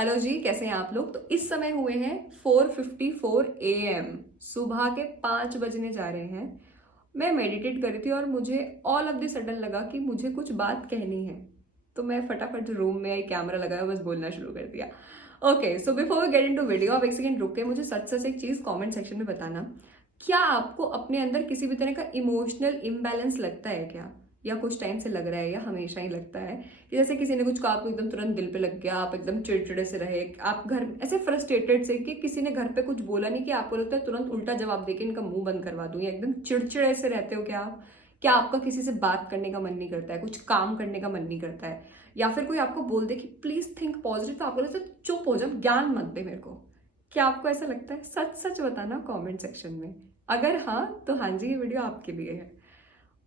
Hello जी, कैसे हैं आप लोग। तो इस समय हुए हैं 4:54 AM, सुबह के 5 बजने जा रहे हैं। मैं मेडिटेट कर रही थी और मुझे ऑल ऑफ द सडन लगा कि मुझे कुछ बात कहनी है। तो मैं फटाफट रूम में आई, कैमरा लगाया, बस बोलना शुरू कर दिया। Okay, so before we get into video, आप एक सेकंड रुक के मुझे सच सच एक चीज कमेंट सेक्शन में बताना। क्या आपको अपने अंदर किसी भी तरह का इमोशनल इम्बैलेंस लगता है क्या, या कुछ टाइम से लग रहा है, या हमेशा ही लगता है कि जैसे किसी ने कुछ कहा, आपको एकदम तुरंत दिल पे लग गया, आप एकदम चिड़चिड़े से रहे, आप घर ऐसे फ्रस्ट्रेटेड से कि किसी ने घर पे कुछ बोला नहीं कि आपको लगता है तुरंत उल्टा जवाब देके इनका मुंह बंद करवा दूं, या एकदम चिड़चिड़े से रहते हो क्या आप? क्या आपका किसी से बात करने का मन नहीं करता है, कुछ काम करने का मन नहीं करता है, या फिर कोई आपको बोल दे कि प्लीज थिंक पॉजिटिव, तो आपको लगता है चुप हो जाओ, ज्ञान मत दे मेरे को। क्या आपको ऐसा लगता है? सच सच बताना कमेंट सेक्शन में। अगर हाँ तो हाँ जी, ये वीडियो आपके लिए है।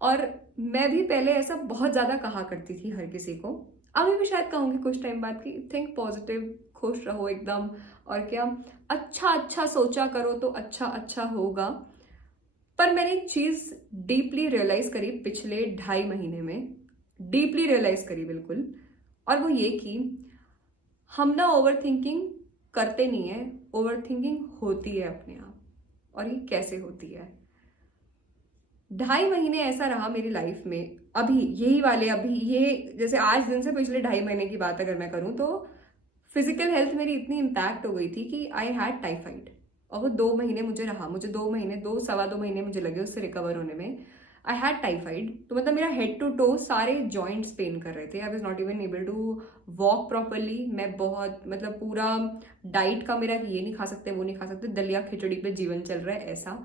और मैं भी पहले ऐसा बहुत ज्यादा कहा करती थी हर किसी को, अभी भी शायद कहूंगी कुछ टाइम बाद कि थिंक पॉजिटिव, खुश रहो एकदम, और क्या अच्छा अच्छा सोचा करो तो अच्छा अच्छा होगा। पर मैंने एक चीज डीपली रियलाइज करी पिछले 2.5 महीने में, डीपली रियलाइज करी बिल्कुल। और वो ये कि हम ना ओवर थिंकिंग करते नहीं है, ओवर थिंकिंग होती है अपने आप। और ये कैसे होती है? 2.5 महीने ऐसा रहा मेरी लाइफ में, अभी यही वाले, अभी ये जैसे आज दिन से पिछले 2.5 महीने की बात अगर मैं करूं, तो फिजिकल हेल्थ मेरी इतनी इम्पैक्ट हो गई थी कि आई हैड टाइफाइड। और वो 2 महीने मुझे रहा, मुझे 2 महीने, 2 सवा 2 महीने मुझे लगे उससे रिकवर होने में। आई हैड टाइफाइड, तो मतलब मेरा हेड टू टो सारे जॉइंट्स पेन कर रहे थे। I was not even able to walk properly. मैं बहुत मतलब पूरा डाइट का मेरा ये नहीं खा सकते, वो नहीं खा सकते, दलिया खिचड़ी पे जीवन चल रहा है ऐसा।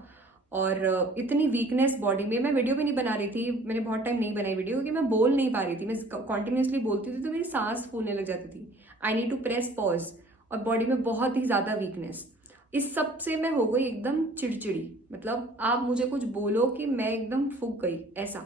और इतनी वीकनेस बॉडी में, मैं वीडियो भी नहीं बना रही थी, मैंने बहुत टाइम नहीं बनाई वीडियो क्योंकि मैं बोल नहीं पा रही थी। मैं कॉन्टिन्यूसली बोलती थी तो मेरी सांस फूलने लग जाती थी। I need to press pause. और बॉडी में बहुत ही ज्यादा वीकनेस। इस सब से मैं हो गई एकदम चिड़चिड़ी, मतलब आप मुझे कुछ बोलो कि मैं एकदम फूक गई ऐसा।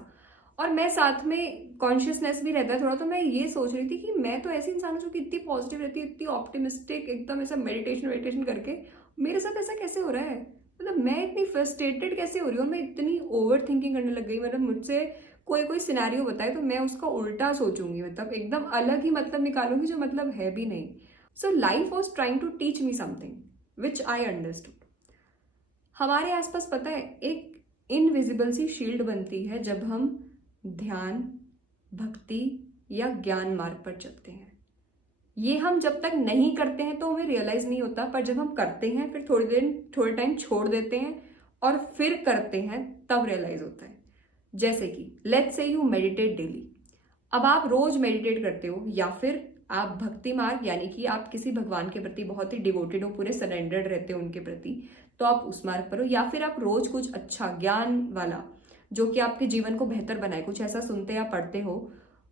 और मैं साथ में कॉन्शियसनेस भी रहता है थोड़ा, तो मैं ये सोच रही थी कि मैं तो ऐसी इंसान हूँ जो कि इतनी पॉजिटिव रहती है, इतनी ऑप्टिमिस्टिक, एकदम ऐसा मेडिटेशन वेडिटेशन करके, मेरे साथ ऐसा कैसे हो रहा है? मतलब मैं इतनी फ्रस्ट्रेटेड कैसे हो रही हूँ, मैं इतनी ओवर थिंकिंग करने लग गई। मतलब मुझसे कोई कोई सिनेरियो बताए तो मैं उसका उल्टा सोचूंगी, मतलब एकदम अलग ही मतलब निकालूंगी जो मतलब है भी नहीं। So life was trying to teach me something which I understood. हमारे आसपास पता है एक इनविजिबल सी शील्ड बनती है जब हम ध्यान, भक्ति या ज्ञान मार्ग पर चलते हैं। ये हम जब तक नहीं करते हैं तो हमें रियलाइज नहीं होता, पर जब हम करते हैं फिर थोड़े टाइम छोड़ देते हैं और फिर करते हैं, तब रियलाइज होता है। जैसे कि let's say you meditate daily. अब आप रोज मेडिटेट करते हो, या फिर आप भक्ति मार्ग यानी कि आप किसी भगवान के प्रति बहुत ही डिवोटेड हो, पूरे सरेंडर्ड रहते हो उनके प्रति, तो आप उस मार्ग पर हो। या फिर आप रोज कुछ अच्छा ज्ञान वाला जो कि आपके जीवन को बेहतर बनाए, कुछ ऐसा सुनते या पढ़ते हो,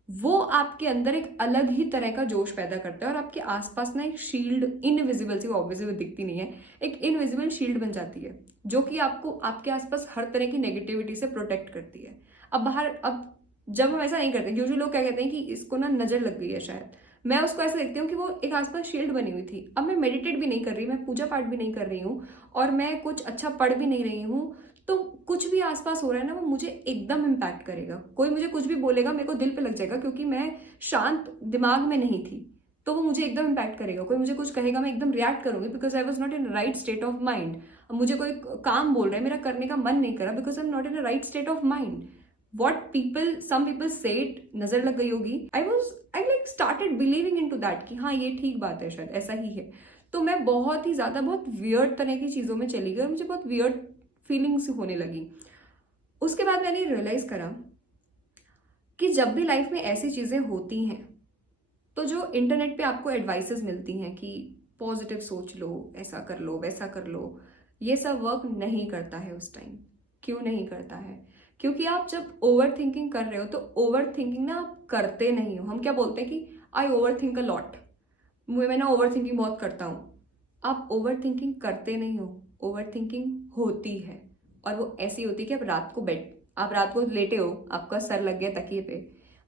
वो आपके अंदर एक अलग ही तरह का जोश पैदा करता है। और आपके आसपास ना एक शील्ड, इनविजिबल सी, ऑब्वियसली दिखती नहीं है, एक इनविजिबल शील्ड बन जाती है जो कि आपको आपके आसपास हर तरह की नेगेटिविटी से प्रोटेक्ट करती है। अब जब हम ऐसा नहीं करते, यूजुअली लोग क्या कहते हैं कि इसको ना नजर लग गई है शायद। मैं उसको ऐसा देखती हूँ कि वो एक आसपास शील्ड बनी हुई थी। अब मैं मेडिटेट भी नहीं कर रही, मैं पूजा पाठ भी नहीं कर रही हूँ, और मैं कुछ अच्छा पढ़ भी नहीं रही हूँ, तो कुछ भी आसपास हो रहा है ना, वो मुझे एकदम इम्पैक्ट करेगा। कोई मुझे कुछ भी बोलेगा, मेरे को दिल पे लग जाएगा, क्योंकि मैं शांत दिमाग में नहीं थी, तो वो मुझे एकदम इम्पैक्ट करेगा। कोई मुझे कुछ कहेगा, मैं एकदम रिएक्ट करूंगी, because I was not in right state of mind. मुझे कोई काम बोल रहा है, मेरा करने का मन नहीं करा, because I am not in right state of mind. What people, some people say it, नजर लग गई होगी। I like started believing in to that कि हाँ ये ठीक बात है, शायद ऐसा ही है। तो मैं बहुत ही ज्यादा, बहुत वियर्ड तरह की चीजों में चली गई और मुझे बहुत वियर्ड फीलिंग्स होने लगी। उसके बाद मैंने रियलाइज करा कि जब भी लाइफ में ऐसी चीजें होती हैं, तो जो इंटरनेट पे आपको एडवाइसेस मिलती हैं कि पॉजिटिव सोच लो, ऐसा कर लो, वैसा कर लो, ये सब वर्क नहीं करता है उस टाइम। क्यों नहीं करता है? क्योंकि आप जब ओवर थिंकिंग कर रहे हो, तो ओवर थिंकिंग ना आप करते नहीं हो। हम क्या बोलते हैं कि आई ओवर थिंक अ लॉट, मैं ना ओवर थिंकिंग बहुत करता हूँ। आप ओवर थिंकिंग करते नहीं हो, ओवर थिंकिंग होती है। और वो ऐसी होती है कि आप रात को लेटे हो, आपका सर लग गया तकिए पे,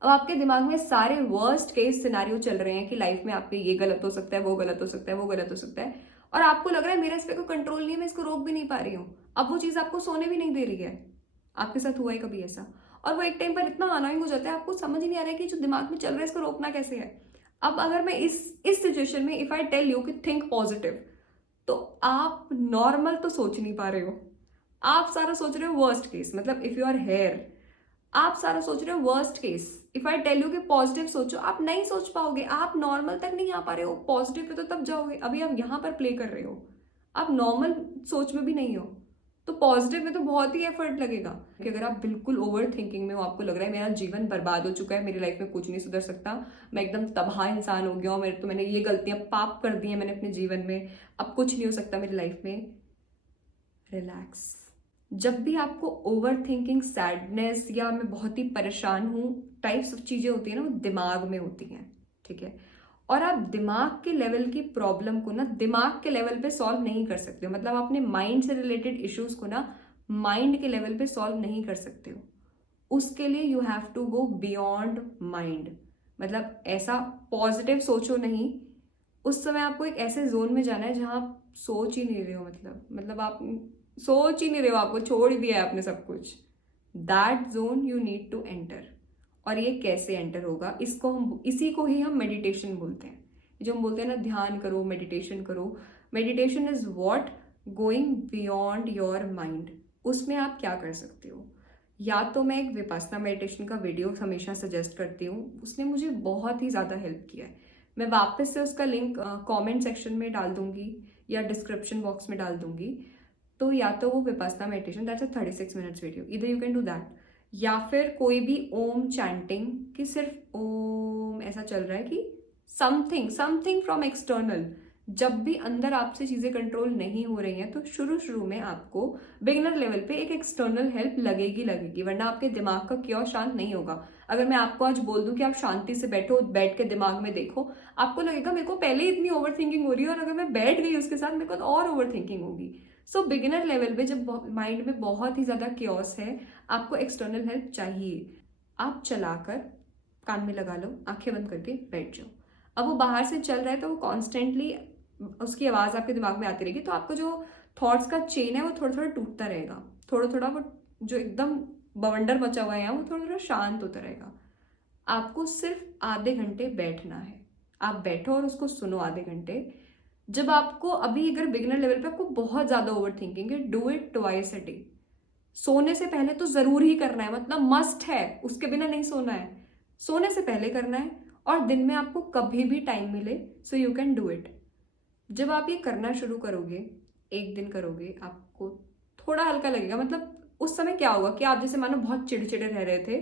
अब आपके दिमाग में सारे वर्स्ट केस सिनारियो चल रहे हैं कि लाइफ में आपके ये गलत हो सकता है, वो गलत हो सकता है, वो गलत हो सकता है, और आपको लग रहा है मेरा इस पे कोई कंट्रोल नहीं है, मैं इसको रोक भी नहीं पा रही हूँ। अब वो चीज आपको सोने भी नहीं दे रही है। आपके साथ हुआ है कभी ऐसा? और वो एक टाइम पर इतना अनोइंग हो जाता है, आपको समझ ही नहीं आ रहा है कि जो दिमाग में चल रहा है इसको रोकना कैसे है। अब अगर मैं इस सिचुएशन में इफ आई टेल यू कि थिंक पॉजिटिव, तो आप नॉर्मल तो सोच नहीं पा रहे हो, आप सारा सोच रहे हो वर्स्ट केस। मतलब इफ यू आर हेयर, आप सारा सोच रहे हो worst case. If I tell you कि पॉजिटिव सोचो, आप नहीं सोच पाओगे, आप नॉर्मल तक नहीं आ पा रहे हो, पॉजिटिव पे तो तब जाओगे। अभी आप यहाँ पर प्ले कर रहे हो, आप नॉर्मल सोच में भी नहीं हो, तो पॉजिटिव में तो बहुत ही एफर्ट लगेगा। कि अगर आप बिल्कुल ओवर थिंकिंग में हो, आपको लग रहा है मेरा जीवन बर्बाद हो चुका है, मेरी लाइफ में कुछ नहीं सुधर सकता, मैं एकदम तबाह इंसान हो गया हूँ, मैंने ये गलतियां पाप कर दी हैं मैंने अपने जीवन में, अब कुछ नहीं हो सकता मेरी लाइफ में, रिलैक्स। जब भी आपको ओवर थिंकिंग, सैडनेस या मैं बहुत ही परेशान हूँ टाइप्स ऑफ चीज़ें होती हैं ना, वो दिमाग में होती हैं, ठीक है। और आप दिमाग के लेवल की प्रॉब्लम को ना दिमाग के लेवल पे सॉल्व नहीं कर सकते हो। मतलब अपने माइंड से रिलेटेड इश्यूज को ना माइंड के लेवल पे सॉल्व नहीं कर सकते हो। उसके लिए you have to go beyond mind. मतलब ऐसा पॉजिटिव सोचो नहीं, उस समय आपको एक ऐसे जोन में जाना है जहां आप सोच ही नहीं रहे हो। मतलब आप सोच ही नहीं रहे हो, आपको छोड़ ही दिया है आपने सब कुछ। That zone you need to enter. और ये कैसे एंटर होगा, इसी को ही हम मेडिटेशन बोलते हैं। जो हम बोलते हैं ना ध्यान करो, मेडिटेशन करो, meditation is what going beyond your mind. उसमें आप क्या कर सकते हो, या तो मैं एक विपासना मेडिटेशन का वीडियो हमेशा सजेस्ट करती हूँ, उसने मुझे बहुत ही ज़्यादा हेल्प किया है। मैं वापस से उसका लिंक कमेंट सेक्शन में डाल दूंगी या डिस्क्रिप्शन बॉक्स में डाल दूंगी। तो या तो वो Vipassana meditation, that's a 36 minutes video, इधर यू कैन डू दैट, या फिर कोई भी ओम चैंटिंग कि सिर्फ ओम ऐसा चल रहा है कि समथिंग फ्रॉम एक्सटर्नल। जब भी अंदर आपसे चीजें कंट्रोल नहीं हो रही हैं, तो शुरू में आपको बिगिनर लेवल पे एक एक्सटर्नल हेल्प लगेगी, वरना आपके दिमाग का क्यों शांत नहीं होगा। अगर मैं आपको आज बोल दूं कि आप शांति से बैठो, बैठ के दिमाग में देखो, आपको लगेगा मेरे को पहले ही इतनी ओवर थिंकिंग हो रही है, और अगर मैं बैठ गई उसके साथ मेरे को तो और ओवर थिंकिंग होगी। सो बिगिनर लेवल पे जब माइंड में बहुत ही ज्यादा क्योस है, आपको एक्सटर्नल हेल्प चाहिए। आप चलाकर कान में लगा लो, आंखें बंद करके बैठ जाओ। अब वो बाहर से चल रहा है तो वो कॉन्स्टेंटली उसकी आवाज आपके दिमाग में आती रहेगी, तो आपका जो थॉट्स का चेन है वो थोड़ा थोड़ा टूटता रहेगा, थोड़ा वो जो एकदम बवंडर मचा हुआ है वो थोड़ा थोड़ा शांत होता रहेगा। आपको सिर्फ आधे घंटे बैठना है, आप बैठो और उसको सुनो आधे घंटे। जब आपको अभी अगर बिगिनर लेवल पे आपको बहुत ज्यादा ओवर थिंकिंग है, do it twice a day. सोने से पहले तो जरूर ही करना है, मतलब मस्ट है, उसके बिना नहीं सोना है। सोने से पहले करना है, और दिन में आपको कभी भी टाइम मिले, so you can do it. जब आप ये करना शुरू करोगे, एक दिन करोगे, आपको थोड़ा हल्का लगेगा। मतलब उस समय क्या होगा कि आप जैसे मानो बहुत चिड़चिड़े रह रहे थे,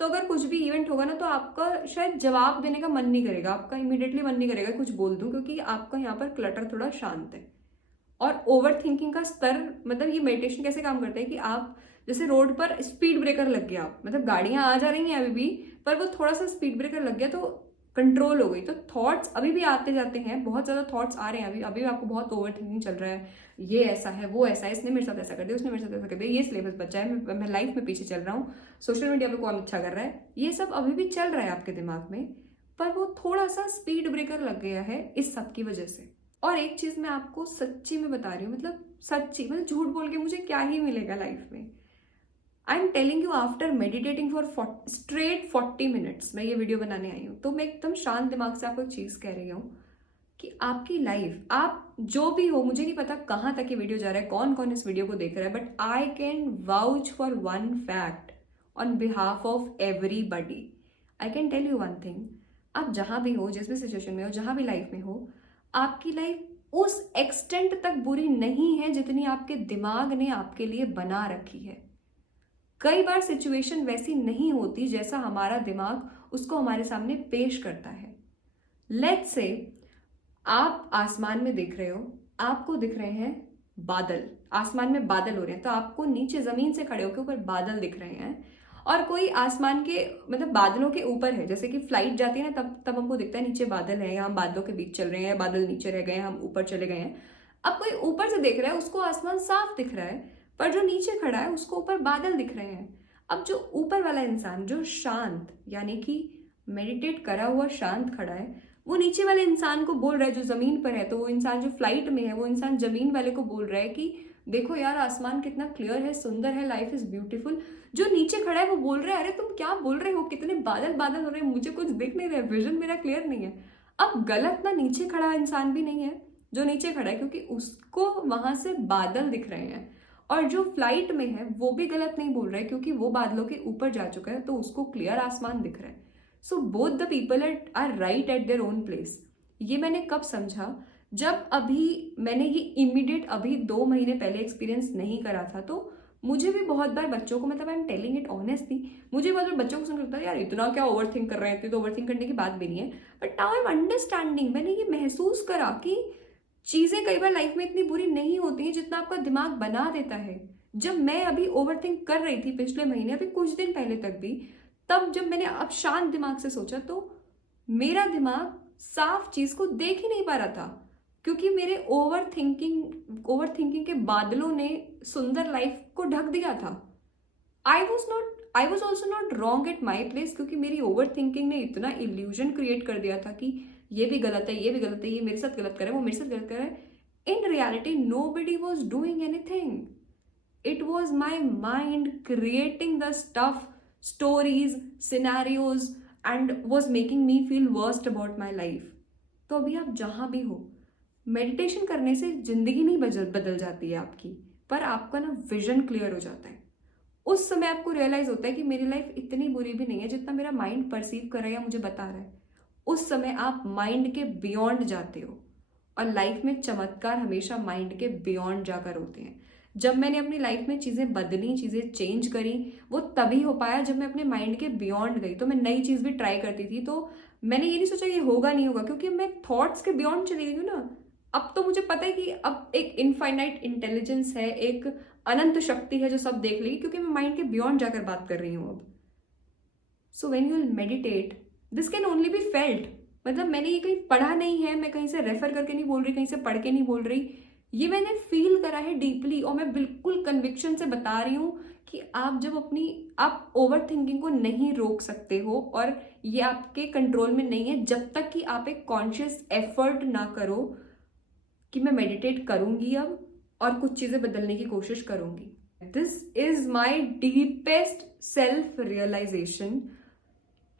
तो अगर कुछ भी इवेंट होगा ना, तो आपका शायद जवाब देने का मन नहीं करेगा, आपका इमीडिएटली मन नहीं करेगा कुछ बोल दूं, क्योंकि आपका यहाँ पर क्लटर थोड़ा शांत है। और ओवर थिंकिंग का स्तर, मतलब ये मेडिटेशन कैसे काम करता है कि आप जैसे रोड पर स्पीड ब्रेकर लग गया, मतलब गाड़ियां आ जा रही हैं अभी भी, पर वो थोड़ा सा स्पीड ब्रेकर लग गया तो कंट्रोल हो गई। तो थॉट्स अभी भी आते जाते हैं, बहुत ज्यादा थॉट्स आ रहे हैं, अभी भी आपको बहुत ओवर थिंकिंग चल रहा है, ये ऐसा है, वो ऐसा है, इसने मेरे साथ ऐसा कर दिया, उसने मेरे साथ ऐसा कर दिया, ये सिलेबस बच्चा है, मैं लाइफ में पीछे चल रहा हूँ, सोशल मीडिया पे कौन अच्छा कर रहा है, ये सब अभी भी चल रहा है आपके दिमाग में, पर वो थोड़ा सा स्पीड ब्रेकर लग गया है इस सब की वजह से। और एक चीज मैं आपको सच्ची में बता रही हूँ, मतलब सच्ची, मतलब झूठ बोल के मुझे क्या ही मिलेगा लाइफ में। I am telling you, after meditating for straight 40 minutes मैं ये वीडियो बनाने आई हूँ, तो मैं एकदम शांत दिमाग से आपको एक चीज कह रही हूँ कि आपकी लाइफ, आप जो भी हो, मुझे नहीं पता कहाँ तक ये वीडियो जा रहा है, कौन कौन इस वीडियो को देख रहा है, but I can vouch for one fact on behalf of everybody. I can tell you one thing, आप जहां भी हो, जिस भी सिचुएशन में हो, जहां भी लाइफ में हो, आपकी लाइफ उस एक्सटेंट तक बुरी नहीं है जितनी आपके दिमाग ने आपके लिए बना रखी है। कई बार सिचुएशन वैसी नहीं होती जैसा हमारा दिमाग उसको हमारे सामने पेश करता है। लेट्स से आप आसमान में देख रहे हो, आपको दिख रहे हैं बादल, आसमान में बादल हो रहे हैं, तो आपको नीचे जमीन से खड़े होकर ऊपर बादल दिख रहे हैं, और कोई आसमान के मतलब बादलों के ऊपर है, जैसे कि फ्लाइट जाती है ना, तब हमको दिखता है नीचे बादल है, हम बादलों के बीच चल रहे हैं, बादल नीचे रह गए हैं, हम ऊपर चले गए हैं। अब कोई ऊपर से देख रहा है, उसको आसमान साफ दिख रहा है, पर जो नीचे खड़ा है उसको ऊपर बादल दिख रहे हैं। अब जो ऊपर वाला इंसान, जो शांत यानी कि मेडिटेट करा हुआ शांत खड़ा है, वो नीचे वाले इंसान को बोल रहा है जो जमीन पर है, तो वो इंसान जो फ्लाइट में है, वो इंसान जमीन वाले को बोल रहा है कि देखो यार, आसमान कितना क्लियर है, सुंदर है, लाइफ इज ब्यूटीफुल। जो नीचे खड़ा है वो बोल रहा है, अरे तुम क्या बोल रहे हो, कितने बादल बादल हो रहे हैं, मुझे कुछ दिख नहीं रहा है, विजन मेरा क्लियर नहीं है। अब गलत ना नीचे खड़ा इंसान भी नहीं है जो नीचे खड़ा है, क्योंकि उसको वहां से बादल दिख रहे हैं, और जो फ्लाइट में है वो भी गलत नहीं बोल रहा है क्योंकि वो बादलों के ऊपर जा चुका है तो उसको क्लियर आसमान दिख रहा है। So both the people are right at their own place. ये मैंने कब समझा, जब अभी मैंने ये इमीडिएट अभी 2 महीने पहले एक्सपीरियंस नहीं करा था। तो मुझे भी बहुत बार बच्चों को, मतलब I am telling it honestly, मुझे बहुत बार बच्चों को सुन लगता है यार इतना क्या ओवर थिंक कर रहे हैं, तो ओवर थिंक करने की बात भी नहीं है। But now I am understanding, मैंने ये महसूस करा कि चीजें कई बार लाइफ में इतनी बुरी नहीं होती हैं जितना आपका दिमाग बना देता है। जब मैं अभी ओवर थिंक कर रही थी पिछले महीने, अभी कुछ दिन पहले तक भी, तब जब मैंने अब शांत दिमाग से सोचा तो मेरा दिमाग साफ चीज को देख ही नहीं पा रहा था, क्योंकि मेरे ओवर थिंकिंग के बादलों ने सुंदर लाइफ को ढक दिया था। I was also not wrong at my place, क्योंकि मेरी ओवर थिंकिंग ने इतना इल्यूजन क्रिएट कर दिया था कि ये भी गलत है, ये भी गलत है, ये मेरे साथ गलत कर रहा है, वो मेरे साथ गलत कर रहा है। In reality nobody was doing anything. It was my mind creating the stuff, stories, scenarios and was making me feel worst about my life. तो अभी आप जहां भी हो, मेडिटेशन करने से जिंदगी नहीं बदल जाती है आपकी, पर आपका ना विजन क्लियर हो जाता है। उस समय आपको रियलाइज होता है कि मेरी लाइफ इतनी बुरी भी नहीं है जितना मेरा माइंड परसीव कर रहा है या मुझे बता रहा है। उस समय आप माइंड के बियॉन्ड जाते हो, और लाइफ में चमत्कार हमेशा माइंड के बियॉन्ड जाकर होते हैं। जब मैंने अपनी लाइफ में चीज़ें बदली, चीज़ें चेंज करी, वो तभी हो पाया जब मैं अपने माइंड के बियॉन्ड गई। तो मैं नई चीज़ भी ट्राई करती थी, तो मैंने ये नहीं सोचा ये होगा नहीं होगा, क्योंकि मैं थॉट्स के बियॉन्ड चली गई हूँ ना। अब तो मुझे पता है कि अब एक इनफाइनाइट इंटेलिजेंस है, एक अनंत शक्ति है जो सब देख लेगी, क्योंकि मैं माइंड के बियॉन्ड जाकर बात कर रही हूँ अब। So when you will meditate, this can only be felt. मतलब मैंने ये कहीं पढ़ा नहीं है, मैं कहीं से रेफर करके नहीं बोल रही, कहीं से पढ़ के नहीं बोल रही, ये मैंने फील करा है डीपली, और मैं बिल्कुल कन्विक्शन से बता रही हूँ कि आप ओवर थिंकिंग को नहीं रोक सकते हो, और ये आपके कंट्रोल में नहीं है जब तक कि आप एक कॉन्शियस एफर्ट ना करो कि मैं मेडिटेट करूंगी अब और कुछ चीजें बदलने की कोशिश करूंगी। This is my deepest self realisation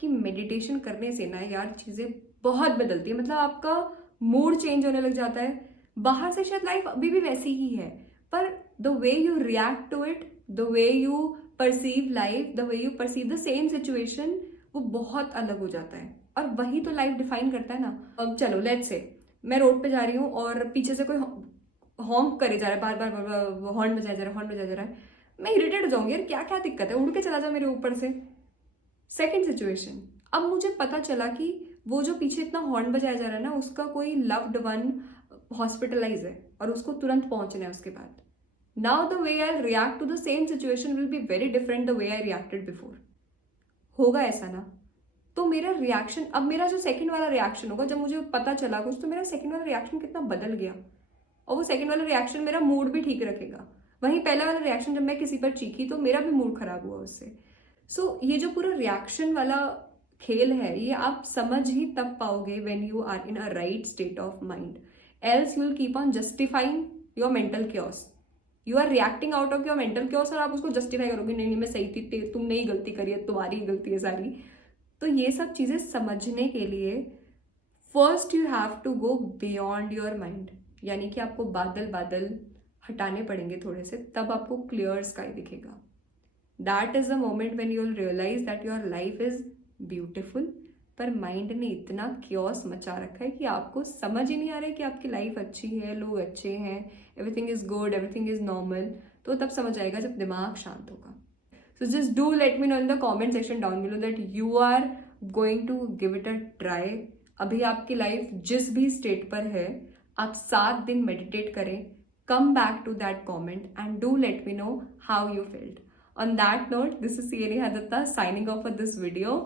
कि मेडिटेशन करने से ना यार चीजें बहुत बदलती है। मतलब आपका मूड चेंज होने लग जाता है। बाहर से शायद लाइफ अभी भी वैसी ही है, पर the way you react to it, the way you perceive life, the way you perceive the same situation, वो बहुत अलग हो जाता है। और वही तो लाइफ डिफाइन करता है ना। अब चलो लेट्स से मैं रोड पे जा रही हूँ और पीछे से कोई हॉन्क करे जा रहा है, बार बार हॉर्न बजाया जा रहा है, मैं इरिटेट हो जाऊंगी, यार क्या क्या दिक्कत है, उड़ के चला जा मेरे ऊपर से। सेकेंड सिचुएशन, अब मुझे पता चला कि वो जो पीछे इतना हॉर्न बजाया जा रहा है ना, उसका कोई लव्ड वन हॉस्पिटलाइज है और उसको तुरंत पहुंचना है उसके बाद। Now the way I react to the same situation will be very different the way I reacted before. होगा ऐसा ना? तो मेरा रिएक्शन, अब मेरा जो सेकंड वाला रिएक्शन होगा, जब मुझे पता चला कुछ, तो मेरा सेकंड वाला रिएक्शन कितना बदल गया, और वो सेकंड वाला रिएक्शन मेरा मूड भी ठीक रखेगा। वहीं पहला वाला रिएक्शन जब मैं किसी पर चीखी तो मेरा भी मूड खराब हुआ उससे। सो ये जो पूरा रिएक्शन वाला खेल है, ये आप समझ ही तब पाओगे when you are in a right state of mind. Else you will keep on justifying your mental chaos. You are reacting out of your mental chaos, और आप उसको जस्टिफाई करोगे, नहीं मैं सही थी, तुमने ही गलती करी है, तुम्हारी ही गलती है सारी। तो ये सब चीजें समझने के लिए first you have to go beyond your mind, यानी कि आपको बादल हटाने पड़ेंगे थोड़े से, तब आपको क्लियर स्काई दिखेगा। That is the moment when you will realise that your life is beautiful. पर माइंड ने इतना क्योस मचा रखा है कि आपको समझ ही नहीं आ रहा है कि आपकी लाइफ अच्छी है, लोग अच्छे हैं, everything is good, everything is normal. तो तब समझ आएगा जब दिमाग शांत होगा। So just do let me know in the comment section down below that you are going to give it a try. अभी आपकी लाइफ जिस भी स्टेट पर है, आप 7 दिन मेडिटेट करें, come back to that comment and do let me know how you felt. On that note, this is CNA Hadatta signing off for this video.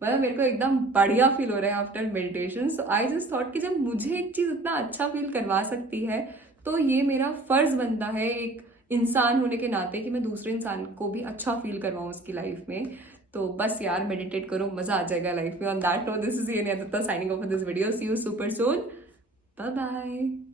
मतलब मेरे को एकदम बढ़िया फील हो रहा है after meditation. So I just thought कि जब मुझे एक चीज़ इतना अच्छा फील करवा सकती है, तो ये मेरा फर्ज बनता है एक इंसान होने के नाते कि मैं दूसरे इंसान को भी अच्छा फील करवाऊँ उसकी लाइफ में। तो बस यार मेडिटेट करो, मजा आ जाएगा लाइफ में। On that note, this is CNA Hadatta signing off for this video. See you super soon, bye bye.